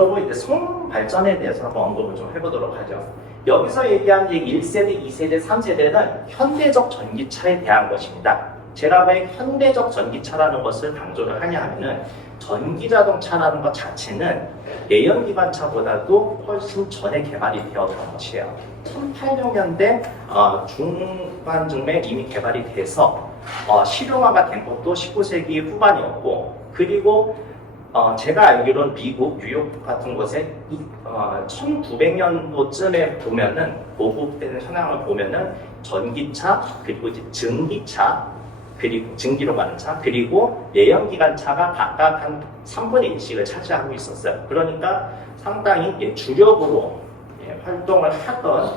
그러고 이제 성능 발전에 대해서 한번 언급을 좀 해보도록 하죠. 여기서 얘기한 이제 1세대, 2세대, 3세대는 현대적 전기차에 대한 것입니다. 제가 왜 현대적 전기차라는 것을 강조를 하냐 하면은 전기자동차라는 것 자체는 내연기관차보다도 훨씬 전에 개발이 되었던 것이에요. 1800년대 중반쯤에 이미 개발이 돼서 실용화가 된 것도 19세기 후반이었고, 그리고 제가 알기로는 미국, 뉴욕 같은 곳에 1900년도쯤에 보면은 보급되는 현황을 보면은 전기차, 그리고 이제 증기차, 그리고 증기로 가는 차, 그리고 내연기관차가 각각 한 3분의 1씩을 차지하고 있었어요. 그러니까 상당히 주력으로 활동을 하던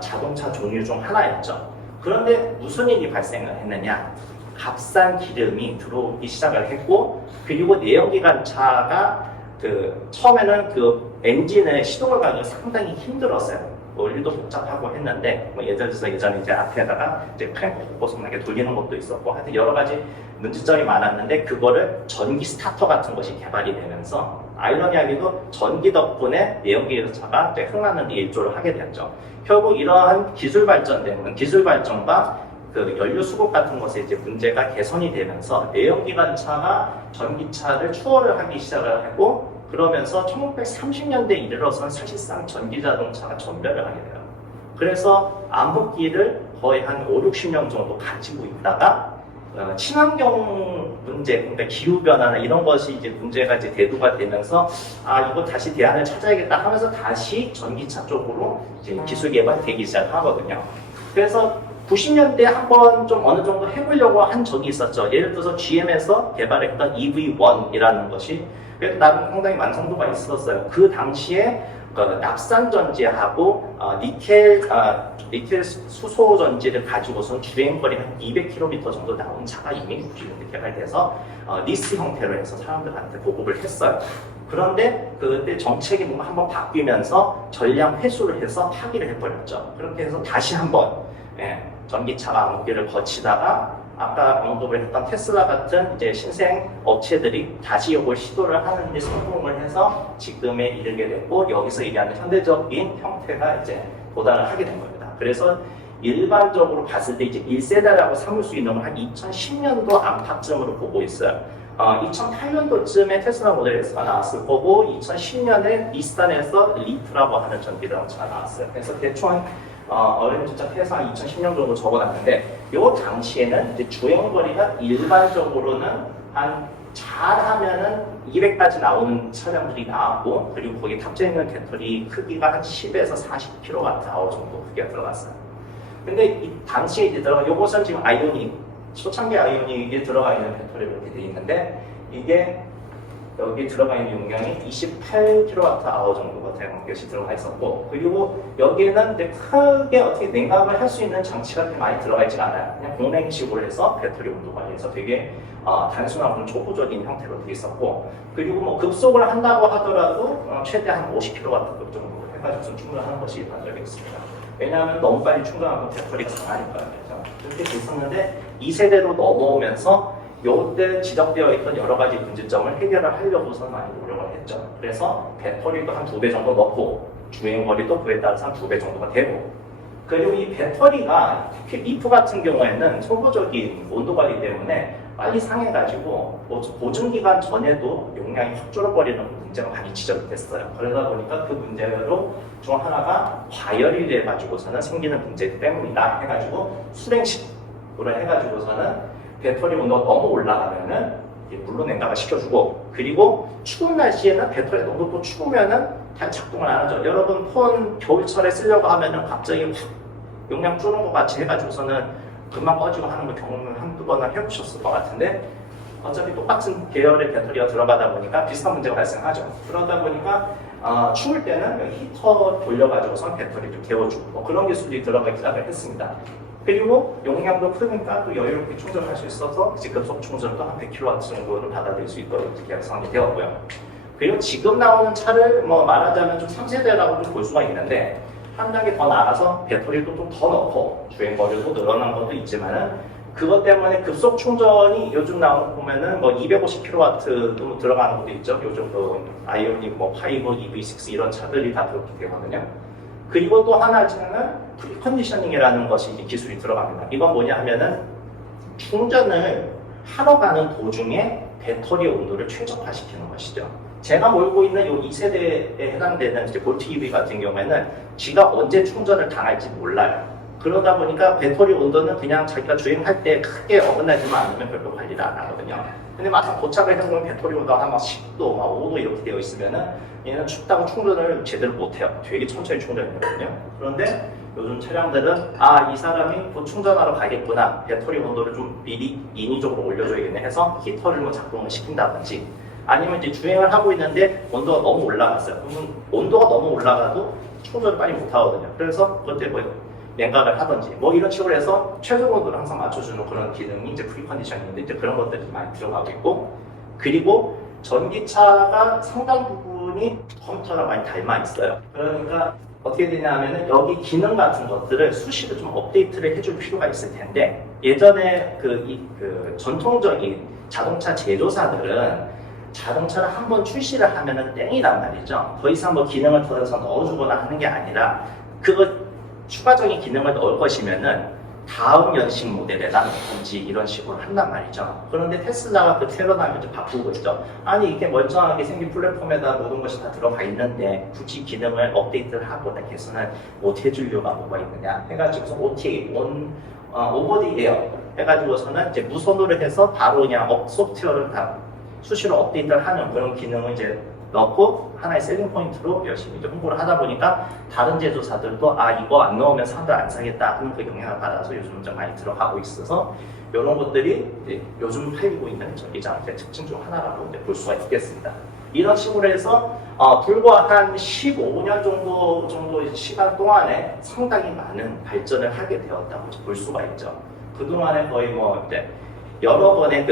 자동차 종류 중 하나였죠. 그런데 무슨 일이 발생을 했느냐? 값싼 기름이 들어오기 시작을 했고, 그리고 내연기관차가 처음에는 그 엔진의 시동을 가기가 상당히 힘들었어요. 원리도 복잡하고 했는데, 예전에 이제 앞에다가 이제 크랭크 고속하게 돌리는 것도 있었고, 하여튼 여러 가지 문제점이 많았는데, 그거를 전기 스타터 같은 것이 개발이 되면서, 아이러니하게도 전기 덕분에 내연기관차가 흥하는 데 일조를 하게 됐죠. 결국 이러한 기술 발전과 그 연료 수급 같은 것에 이제 문제가 개선이 되면서 내연기관차가 전기차를 추월을 하기 시작을 하고, 그러면서 1930년대에 이르러서는 사실상 전기자동차가 전멸을 하게 돼요. 그래서 암흑기를 거의 한 5, 60년 정도 가지고 있다가 친환경 문제, 그러니까 기후변화나 이런 것이 이제 문제가 이제 대두가 되면서 이거 다시 대안을 찾아야겠다 하면서 다시 전기차 쪽으로 이제 기술 개발되기 시작하거든요. 그래서 90년대에 한번 좀 어느 정도 해보려고 한 적이 있었죠. 예를 들어서 GM에서 개발했던 EV1이라는 것이 그래도 나름 상당히 완성도가 있었어요. 그 당시에 납산 전지하고 니켈 수소 전지를 가지고선 주행거리가 200km 정도 나온 차가 이미 90년대 개발돼서 리스 형태로 해서 사람들한테 보급을 했어요. 그런데 그때 정책이 뭔가 한번 바뀌면서 전량 회수를 해서 파기를 해버렸죠. 그렇게 해서 다시 한번 전기차가 암흑기를 거치다가 아까 언급을 했던 테슬라 같은 이제 신생 업체들이 다시 이걸 시도를 하는데 성공을 해서 지금에 이르게 됐고, 여기서 얘기하는 현대적인 형태가 이제 도달을 하게 된 겁니다. 그래서 일반적으로 봤을 때 이제 1세대라고 삼을 수 있는 건 한 2010년도 안팎쯤으로 보고 있어요. 2008년도쯤에 테슬라 모델 S가 나왔을 거고, 2010년에 니산에서 리프라고 하는 전기자동차가 나왔어요. 그래서 대충 어린 조작해서 2010년 정도 적어놨는데, 요 당시에는 이제 주행거리가 일반적으로는 한 잘하면은 200까지 나오는 차량들이 나왔고, 그리고 거기에 탑재있는 배터리 크기가 한 10에서 40kWh 정도 크기가 들어갔어요. 근데 이 당시에 이제 요것은 지금 아이오닉, 초창기 아이오닉에 들어가 있는 배터리로 이렇게 되어 있는데, 이게 여기 들어가 있는 용량이 28kWh 정도가 되는 것이 들어가 있었고, 그리고 여기에는 크게 어떻게 냉각을 할 수 있는 장치가 많이 들어가 있지가 않아요. 그냥 공랭식으로 해서 배터리 온도 관리해서 되게 단순하고 초보적인 형태로 되어 있었고, 그리고 뭐 급속을 한다고 하더라도 최대 한 50kW급 정도 해가지고 충전하는 것이 반적이었습니다. 왜냐하면 너무 빨리 충전하면 배터리가 상하니까요. 그렇게 있었는데 2세대로 넘어오면서 요때 지적되어 있던 여러 가지 문제점을 해결을 하려고서 많이 노력을 했죠. 그래서 배터리도 한 2배 정도 넣고 주행거리도 그에 따라서 한 2배 정도가 되고, 그리고 이 배터리가 특히 리프 같은 경우에는 초보적인 온도 관리 때문에 빨리 상해가지고 보증기간 전에도 용량이 확 줄어버리는 문제가 많이 지적이 됐어요. 그러다 보니까 그 문제로 중 하나가 과열이 돼가지고서는 생기는 문제 때문이다 해가지고 수랭식으로 해가지고서는 배터리 온도가 너무 올라가면은 물로 냉각을 시켜주고, 그리고 추운 날씨에는 배터리 온도 또 추우면은 잘 작동을 안 하죠. 여러분 폰 겨울철에 쓰려고 하면은 갑자기 용량 줄은 것 같이 해가지고서는 금방 꺼지고 하는 거 경험을 한두 번은 해보셨을 것 같은데, 어차피 똑같은 계열의 배터리가 들어가다 보니까 비슷한 문제가 발생하죠. 그러다 보니까 추울 때는 히터 돌려가지고선 배터리를 데워주고 뭐 그런 기술이 들어가기 시작을 했습니다. 그리고 용량도 크니까 또 여유롭게 충전할 수 있어서 이제 급속 충전도 한 100kW 정도를 받아들일 수 있도록 이렇게 개선이 되었고요. 그리고 지금 나오는 차를 뭐 말하자면 좀 3세대라고 볼 수가 있는데, 한 단계 더 나가서 배터리도 좀 더 넣고 주행거리도 늘어난 것도 있지만은 그것 때문에 급속 충전이 요즘 나오는 거 보면은 뭐 250kW도 들어가는 것도 있죠. 요즘 그 아이오닉 뭐 5, EV6 이런 차들이 다 그렇게 되거든요. 그리고 또 하나는 프리컨디셔닝이라는 것이 이제 기술이 들어갑니다. 이건 뭐냐 하면은 충전을 하러 가는 도중에 배터리 온도를 최적화시키는 것이죠. 제가 몰고 있는 이 2세대에 해당되는 이제 볼트 EV 같은 경우에는 지가 언제 충전을 당할지 몰라요. 그러다 보니까 배터리 온도는 그냥 자기가 주행할 때 크게 어긋나지만 않으면 별로 관리를 안 하거든요. 근데 막상 도착을 해보면 배터리 온도가 한 막 10도, 막 5도 이렇게 되어 있으면은 얘는 춥다고 충전을 제대로 못해요. 되게 천천히 충전이 되거든요. 그런데 요즘 차량들은 이 사람이 곧 충전하러 가겠구나. 배터리 온도를 좀 미리 인위적으로 올려줘야겠네 해서 히터를 뭐 작동을 시킨다든지 아니면 이제 주행을 하고 있는데 온도가 너무 올라갔어요. 그러면 온도가 너무 올라가도 충전을 빨리 못 하거든요. 그래서 그때 뭐 냉각을 하든지 뭐 이런 식으로 해서 최저 온도를 항상 맞춰주는 그런 기능이 이제 프리컨디셔닝인데 이제 그런 것들이 많이 들어가고 있고, 그리고 전기차가 상당 부분이 컴퓨터랑 많이 닮아 있어요. 그러니까 어떻게 되냐 하면은 여기 기능 같은 것들을 수시로 좀 업데이트를 해줄 필요가 있을 텐데, 예전에 그 전통적인 자동차 제조사들은 자동차를 한번 출시를 하면은 땡이란 말이죠. 더 이상 뭐 기능을 더해서 넣어주거나 하는 게 아니라 그거 추가적인 기능을 넣을 것이면은 다음 연식 모델에 나누든지 이런 식으로 한단 말이죠. 그런데 테슬라가 그 테러나면 좀 바꾸고 있죠. 아니 이렇게 멀쩡하게 생긴 플랫폼에다 모든 것이 다 들어가 있는데 굳이 기능을 업데이트를 하거나 개선을 못 해줄 이유가 뭐가 있느냐 해가지고서 OTA, 오버디 에어 해가지고서는 이제 무선으로 해서 바로 그냥 소프트웨어를 다 수시로 업데이트를 하는 그런 기능을 이제 넣고 하나의 셀링 포인트로 열심히 이제 홍보를 하다 보니까 다른 제조사들도 이거 안 넣으면 사람들 안 사겠다 하는 그 영향을 받아서 요즘 좀 많이 들어가고 있어서 이런 것들이 이제 요즘 팔리고 있는 전기자동차의 특징 중 하나라고 이제 볼 수가 있겠습니다. 이런 식으로 해서 불과 한 15년 정도 시간 동안에 상당히 많은 발전을 하게 되었다고 볼 수가 있죠. 그동안에 거의 뭐 이제 여러 번의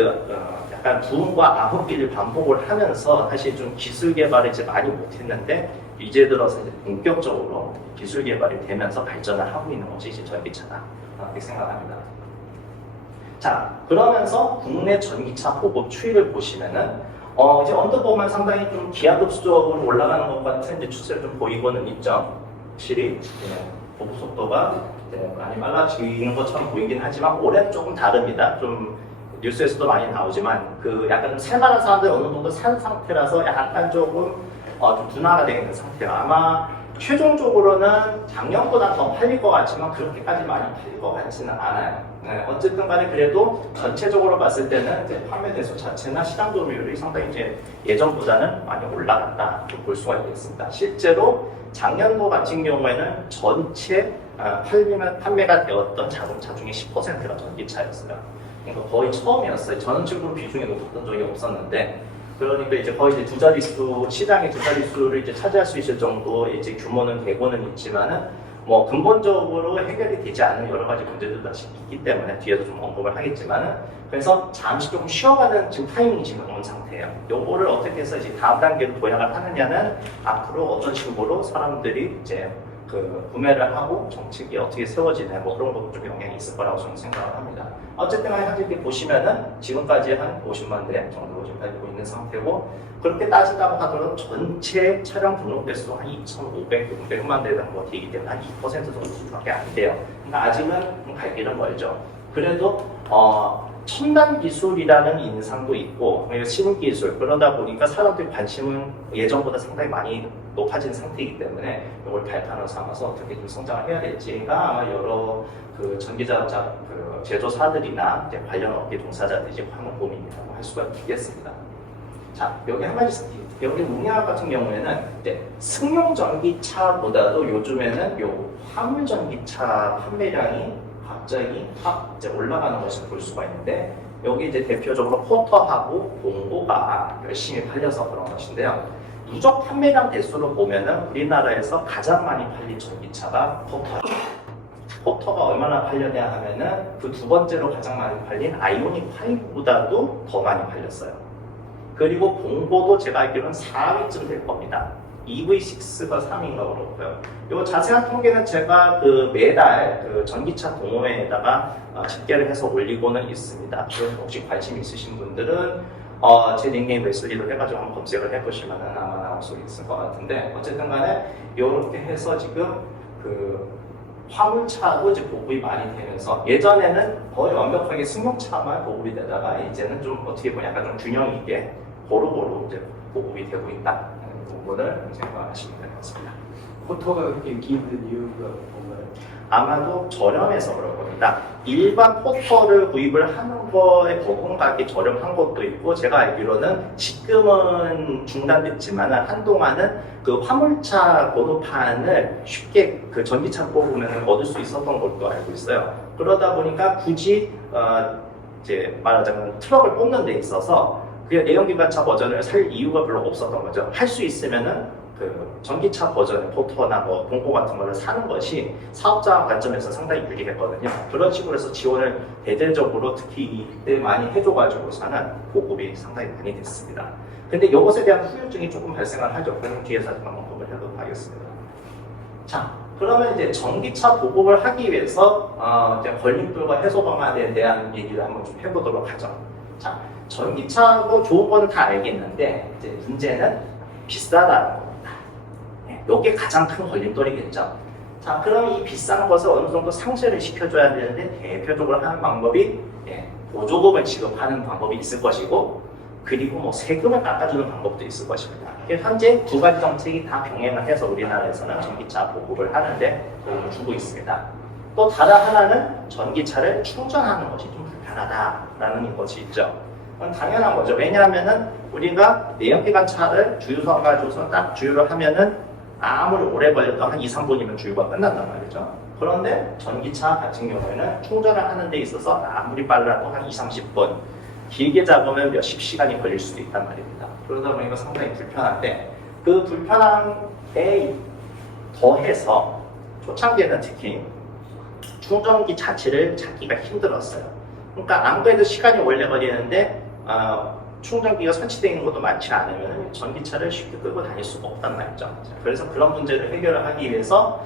약간 부음과 암흑기를 반복을 하면서 사실 좀 기술 개발을 이제 많이 못했는데 이제 들어서 이제 본격적으로 기술 개발이 되면서 발전을 하고 있는 것이 이제 전기차다 이렇게 생각합니다. 자, 그러면서 국내 전기차 보급 추이를 보시면은 이제 언뜻 보면 상당히 좀 기하급수적으로 올라가는 것 같은 이제 추세를 좀 보이고는 있죠. 확실히 보급 속도가 많이 빨라지는 것처럼 보이긴 하지만 올해는 조금 다릅니다. 좀 뉴스에서도 많이 나오지만 약간 좀 살만한 사람들이 어느 정도 산 상태라서 약간 조금 좀 둔화가 되어 있는 상태예요. 아마 최종적으로는 작년보다 더 팔릴 것 같지만 그렇게까지 많이 팔릴 것 같지는 않아요. 네, 어쨌든 간에 그래도 전체적으로 봤을 때는 이제 판매 대수 자체나 시장 점유율이 상당히 이제 예전보다는 많이 올라갔다 볼 수가 있겠습니다. 실제로 작년도 같은 경우에는 전체 판매가 되었던 자동차 중에 10%가 전기차였어요. 그러니까 거의 처음이었어요. 전원적으로 비중이 높았던 적이 없었는데, 그러니까 이제 거의 이제 시장의 두 자릿수를 이제 차지할 수 있을 정도 이제 규모는 되고는 있지만은 뭐 근본적으로 해결이 되지 않는 여러 가지 문제들도 다시 있기 때문에 뒤에서 좀 언급을 하겠지만은, 그래서 잠시 조금 쉬어가는 지금 타이밍이 지금 온 상태예요. 요거를 어떻게 해서 이제 다음 단계로 도약을 하느냐는 앞으로 어떤 식으로 사람들이 이제 구매를 하고 정책이 어떻게 세워지냐 뭐 그런 것도 좀 영향이 있을 거라고 저는 생각을 합니다. 어쨌든 현재 이렇게 보시면은 지금까지 한 50만 대 정도 지금 달리고 있는 상태고, 그렇게 따진다고 하더라도 전체 차량 등록 대수도 한 2,500, 600만 대 정도 되기 때문에 한 2% 정도 수준밖에 안 돼요. 그러니까 아직은 갈 길은 멀죠. 그래도 첨단 기술이라는 인상도 있고 신기술, 그러다 보니까 사람들의 관심은 예전보다 상당히 많이 높아진 상태이기 때문에 이걸 발판으로 삼아서 어떻게 좀 성장을 해야 될지가 아마 여러 전기자동차 제조사들이나 이제 관련 업계 종사자들이 이제 하는 고민이라고 할 수가 있겠습니다. 자, 여기 한 가지, 여기 우리나라 같은 경우에는 이제 승용 전기차보다도 요즘에는 화물 전기차 판매량이 갑자기 확 이제 올라가는 것을 볼 수가 있는데, 여기 이제 대표적으로 포터하고 봉고가 열심히 팔려서 그런 것인데요. 누적 판매량 대수로 보면은 우리나라에서 가장 많이 팔린 전기차가 포터예요. 포터가 얼마나 팔렸냐 하면은 그 두 번째로 가장 많이 팔린 아이오닉 5보다도 더 많이 팔렸어요. 그리고 봉고도 제가 알기로는 4위쯤 될 겁니다. EV6가 3인가 그렇고요. 요 자세한 통계는 제가 그 매달 그 전기차 동호회에다가 집계를 해서 올리고는 있습니다. 그래서 혹시 관심 있으신 분들은 제 닉네임 웨슬리로 해가지고 한번 검색을 해보시면 아마 나올 수 있을 것 같은데, 어쨌든 간에 이렇게 해서 지금 그 화물차도 이제 보급이 많이 되면서, 예전에는 거의 완벽하게 승용차만 보급이 되다가 이제는 좀 어떻게 보면 약간 좀 균형 있게 고루고루 이제 보급이 되고 있다는 부분을 생각하시면 될 것 같습니다. 포터가 그렇게 인기 있는 이유가 뭔가요? 아마도 저렴해서 그럴 겁니다. 일반 포터를 구입을 하는 거에 버금가게 저렴한 것도 있고, 제가 알기로는 지금은 중단됐지만 한동안은 그 화물차 번호판을 쉽게 그 전기차 뽑으면 얻을 수 있었던 걸로 알고 있어요. 그러다 보니까 굳이 이제 말하자면 트럭을 뽑는 데 있어서 그 내연기관차 버전을 살 이유가 별로 없었던 거죠. 할 수 있으면은 그 전기차 버전의 포터나 뭐 동포 같은 거를 사는 것이 사업자 관점에서 상당히 유리했거든요. 그런 식으로 해서 지원을 대대적으로 특히 이때 많이 해줘가지고서는 보급이 상당히 많이 됐습니다. 근데 이것에 대한 후유증이 조금 발생을 하죠. 그럼 뒤에서 한번 언급을 해보도록 하겠습니다. 자, 그러면 이제 전기차 보급을 하기 위해서 이제 걸림돌과 해소 방안에 대한 얘기를 한번 좀 해보도록 하죠. 자, 전기차도 좋은 거는 다 알겠는데 이제 문제는 비싸다는 겁니다. 이게 가장 큰 걸림돌이겠죠. 자, 그럼 이 비싼 것을 어느 정도 상쇄를 시켜줘야 되는데, 대표적으로 하는 방법이 보조금을 지급하는 방법이 있을 것이고, 그리고 뭐 세금을 깎아주는 방법도 있을 것입니다. 현재 두 가지 정책이 다 병행을 해서 우리나라에서는 전기차 보급을 하는데 도움을 주고 있습니다. 또 다른 하나는 전기차를 충전하는 것이 좀 불편하다라는 것이 있죠. 그건 당연한 거죠. 왜냐하면은 우리가 내연기관차를 주유소 가지고서 딱 주유를 하면은 아무리 오래 걸려도 한 2, 3분이면 주유가 끝난단 말이죠. 그런데 전기차 같은 경우에는 충전을 하는 데 있어서 아무리 빨라도 한 2, 30분, 길게 잡으면 몇십 시간이 걸릴 수도 있단 말입니다. 그러다 보니까 상당히 불편한데, 그 불편함에 더해서 초창기에는 특히 충전기 자체를 찾기가 힘들었어요. 그러니까 안 그래도 시간이 오래 걸리는데 충전기가 설치되어 있는 것도 많지 않으면 전기차를 쉽게 끌고 다닐 수가 없단 말이죠. 그래서 그런 문제를 해결을 하기 위해서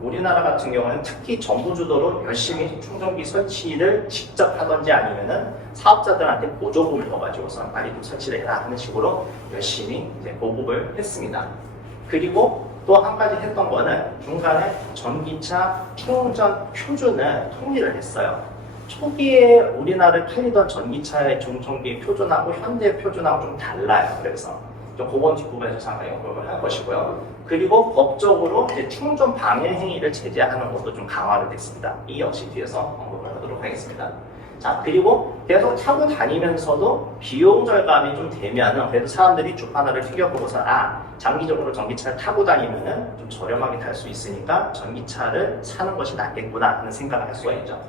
우리나라 같은 경우는 특히 정부 주도로 열심히 충전기 설치를 직접 하든지 아니면은 사업자들한테 보조금을 넣어가지고서 빨리 좀 설치를 해라 하는 식으로 열심히 이제 보급을 했습니다. 그리고 또 한 가지 했던 거는 중간에 전기차 충전 표준을 통일을 했어요. 초기에 우리나라에 팔리던 전기차의 충전기 표준하고 현대 표준하고 좀 달라요. 그래서 좀 그번 뒷부분에서 잠깐 언급을 할 것이고요. 그리고 법적으로 이제 충전 방해 행위를 제재하는 것도 좀 강화를 됐습니다. 이 역시 뒤에서 언급을 하도록 하겠습니다. 자, 그리고 계속 타고 다니면서도 비용 절감이 좀 되면은 그래도 사람들이 주파나를 튀겨보고서 장기적으로 전기차를 타고 다니면은 좀 저렴하게 탈 수 있으니까 전기차를 사는 것이 낫겠구나 하는 생각을 할 수가 있죠.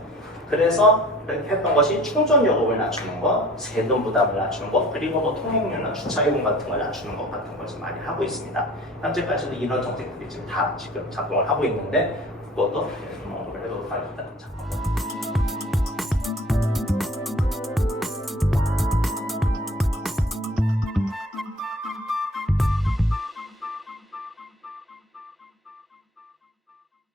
그래서 이렇게 했던 것이 충전 요금을 낮추는 것, 세금 부담을 낮추는 것, 그리고 뭐 통행료나 주차요금 같은 걸 낮추는 것 같은 것을 많이 하고 있습니다. 현재까지도 이런 정책들이 지금 다 작동을 하고 있는데, 그것도 좀 언급을 해보도록 하겠습니다.